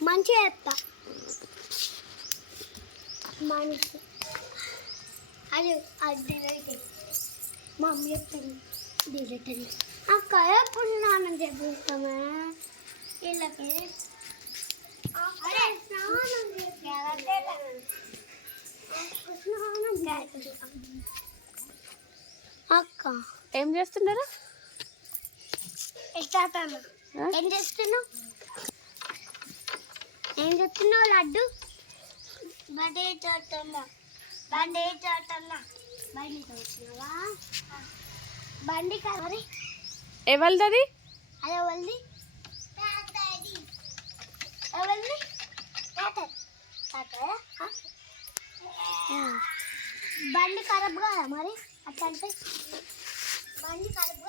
మంచిగా చెప్తా మనిషి అది అది మా మమ్మీ చెప్తాను డిలీటరీ అక్క ఎప్పుడు స్నానం చేపిస్తామే వీళ్ళకి అక్క ఏం చేస్తున్నారు? ఏం చేస్తున్నావు? ఏం చెప్తున్నావు లడ్డు? బండి చోటన్నా బండి చోటన్నా బండి చోటున్నావా? బండి కావాలి. ఎవరిది అది? అది ఎవరిది? ఎవరిది? బండి ఖరాబ్ కదా మరి అట్లా అంటే బండి ఖరాబ్